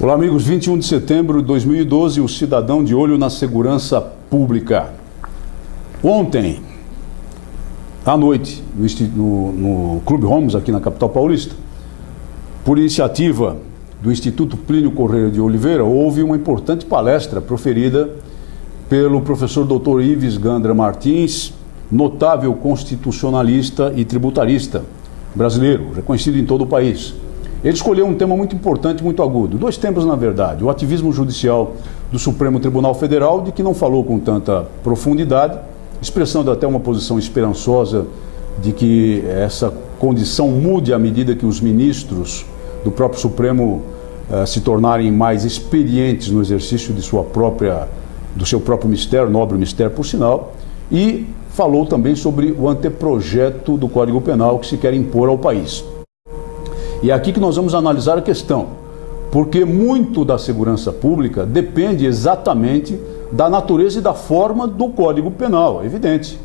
Olá, amigos. 21 de setembro de 2012, o cidadão de olho na segurança pública. Ontem, à noite, no Clube Holmes, aqui na capital paulista, por iniciativa do Instituto Plínio Correia de Oliveira, houve uma importante palestra proferida pelo professor Dr. Ives Gandra Martins, notável constitucionalista e tributarista brasileiro, reconhecido em todo o país. Ele escolheu um tema muito importante, muito agudo. Dois temas, na verdade. O ativismo judicial do Supremo Tribunal Federal, de que não falou com tanta profundidade, expressando até uma posição esperançosa de que essa condição mude à medida que os ministros do próprio Supremo se tornarem mais experientes no exercício de do seu próprio mistério, nobre mistério por sinal, e falou também sobre o anteprojeto do Código Penal que se quer impor ao país. E é aqui que nós vamos analisar a questão, porque muito da segurança pública depende exatamente da natureza e da forma do Código Penal, é evidente.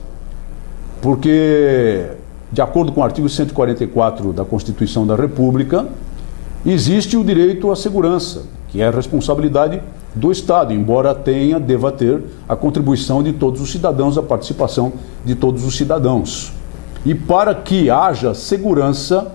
Porque, de acordo com o artigo 144 da Constituição da República, existe o direito à segurança, que é a responsabilidade do Estado, embora deva ter a contribuição de todos os cidadãos, a participação de todos os cidadãos. E para que haja segurança,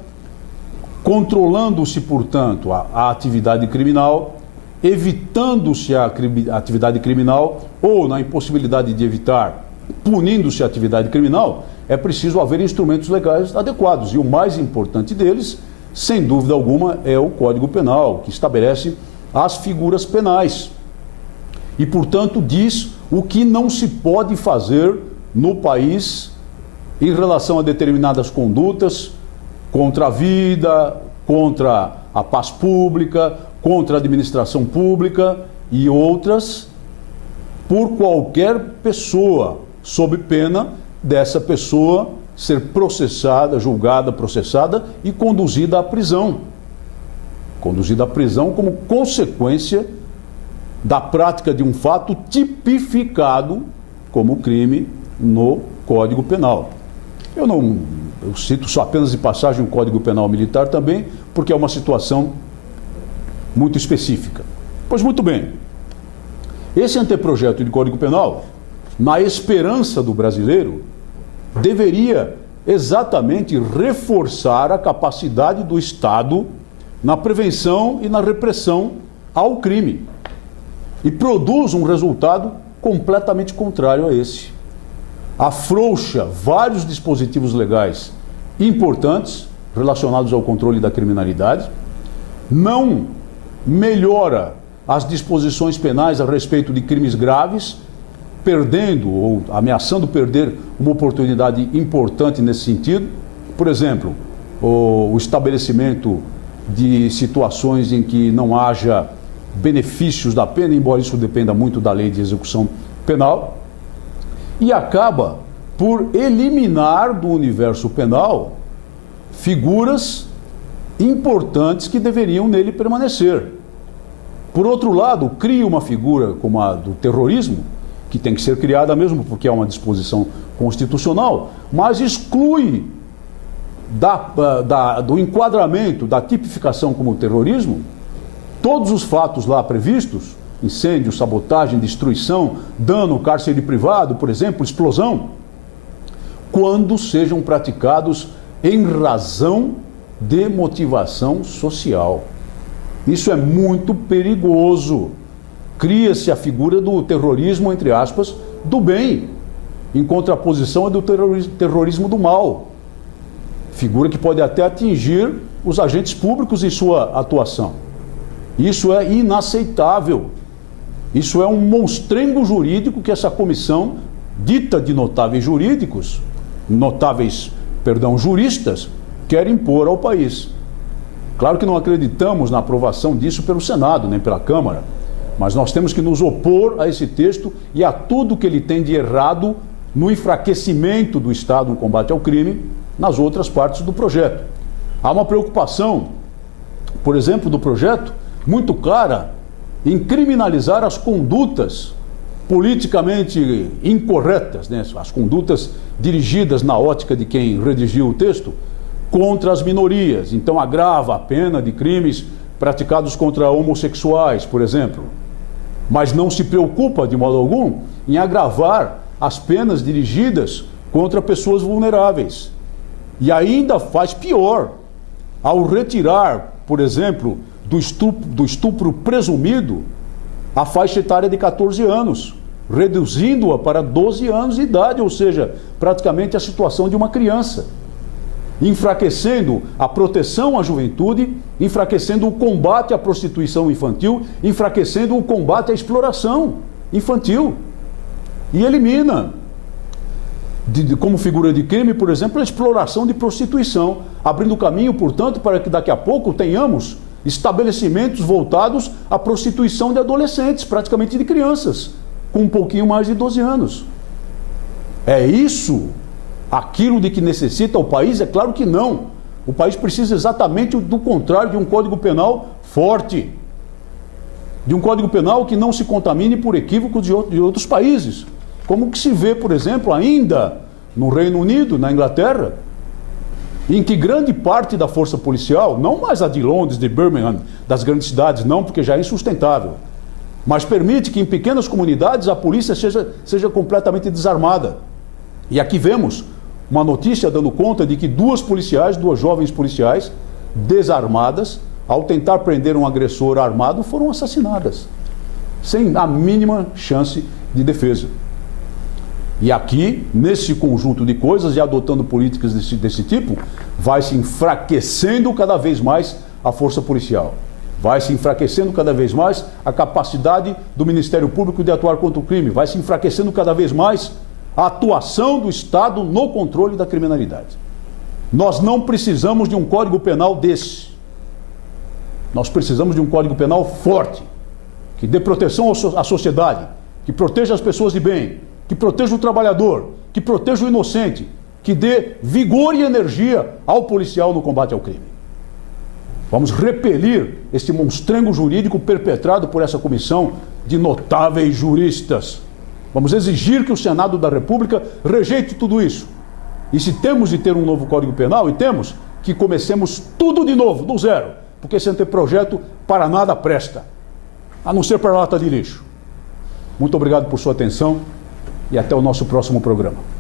controlando-se, portanto, a atividade criminal, evitando-se a atividade criminal ou, na impossibilidade de evitar, punindo-se a atividade criminal, é preciso haver instrumentos legais adequados. E o mais importante deles, sem dúvida alguma, é o Código Penal, que estabelece as figuras penais. E, portanto, diz o que não se pode fazer no país em relação a determinadas condutas, contra a vida, contra a paz pública, contra a administração pública e outras, por qualquer pessoa, sob pena dessa pessoa ser processada, julgada, processada e conduzida à prisão. Conduzida à prisão como consequência da prática de um fato tipificado como crime no Código Penal. Eu cito só apenas de passagem o Código Penal Militar também, porque é uma situação muito específica. Pois muito bem, esse anteprojeto de Código Penal, na esperança do brasileiro, deveria exatamente reforçar a capacidade do Estado na prevenção e na repressão ao crime. E produz um resultado completamente contrário a esse. Afrouxa vários dispositivos legais importantes relacionados ao controle da criminalidade, não melhora as disposições penais a respeito de crimes graves, perdendo ou ameaçando perder uma oportunidade importante nesse sentido. Por exemplo, o estabelecimento de situações em que não haja benefícios da pena, embora isso dependa muito da lei de execução penal, e acaba por eliminar do universo penal figuras importantes que deveriam nele permanecer. Por outro lado, cria uma figura como a do terrorismo, que tem que ser criada mesmo porque é uma disposição constitucional, mas exclui do enquadramento, da tipificação como terrorismo, todos os fatos lá previstos: incêndio, sabotagem, destruição, dano, cárcere privado, por exemplo, explosão, quando sejam praticados em razão de motivação social. Isso é muito perigoso. Cria-se a figura do terrorismo, entre aspas, do bem, em contraposição do terrorismo do mal. Figura que pode até atingir os agentes públicos em sua atuação. Isso é inaceitável. Isso é um monstrengo jurídico que essa comissão, dita de juristas, quer impor ao país. Claro que não acreditamos na aprovação disso pelo Senado, nem pela Câmara, mas nós temos que nos opor a esse texto e a tudo que ele tem de errado no enfraquecimento do Estado no combate ao crime nas outras partes do projeto. Há uma preocupação, por exemplo, do projeto, muito clara, em criminalizar as condutas politicamente incorretas, né? As condutas dirigidas na ótica de quem redigiu o texto contra as minorias. Então agrava a pena de crimes praticados contra homossexuais, por exemplo, mas não se preocupa de modo algum em agravar as penas dirigidas contra pessoas vulneráveis. E ainda faz pior, ao retirar, por exemplo, do estupro presumido, a faixa etária de 14 anos, reduzindo-a para 12 anos de idade, ou seja, praticamente a situação de uma criança, enfraquecendo a proteção à juventude, enfraquecendo o combate à prostituição infantil, enfraquecendo o combate à exploração infantil. E elimina, como figura de crime, por exemplo, a exploração de prostituição, abrindo caminho, portanto, para que daqui a pouco tenhamos estabelecimentos voltados à prostituição de adolescentes, praticamente de crianças, com um pouquinho mais de 12 anos. É isso aquilo de que necessita o país? É claro que não. O país precisa exatamente do contrário, de um Código Penal forte, de um Código Penal que não se contamine por equívocos de outros países, como que se vê, por exemplo, ainda no Reino Unido, na Inglaterra, em que grande parte da força policial, não mais a de Londres, de Birmingham, das grandes cidades, não, porque já é insustentável, mas permite que em pequenas comunidades a polícia seja completamente desarmada. E aqui vemos uma notícia dando conta de que duas jovens policiais, desarmadas, ao tentar prender um agressor armado, foram assassinadas, sem a mínima chance de defesa. E aqui, nesse conjunto de coisas, e adotando políticas desse tipo, vai se enfraquecendo cada vez mais a força policial. Vai se enfraquecendo cada vez mais a capacidade do Ministério Público de atuar contra o crime. Vai se enfraquecendo cada vez mais a atuação do Estado no controle da criminalidade. Nós não precisamos de um Código Penal desse. Nós precisamos de um Código Penal forte, que dê proteção à sociedade, que proteja as pessoas de bem, que proteja o trabalhador, que proteja o inocente, que dê vigor e energia ao policial no combate ao crime. Vamos repelir este monstrengo jurídico perpetrado por essa comissão de notáveis juristas. Vamos exigir que o Senado da República rejeite tudo isso. E se temos de ter um novo Código Penal, e temos, que comecemos tudo de novo, do zero, porque esse anteprojeto para nada presta, a não ser para lata de lixo. Muito obrigado por sua atenção e até o nosso próximo programa.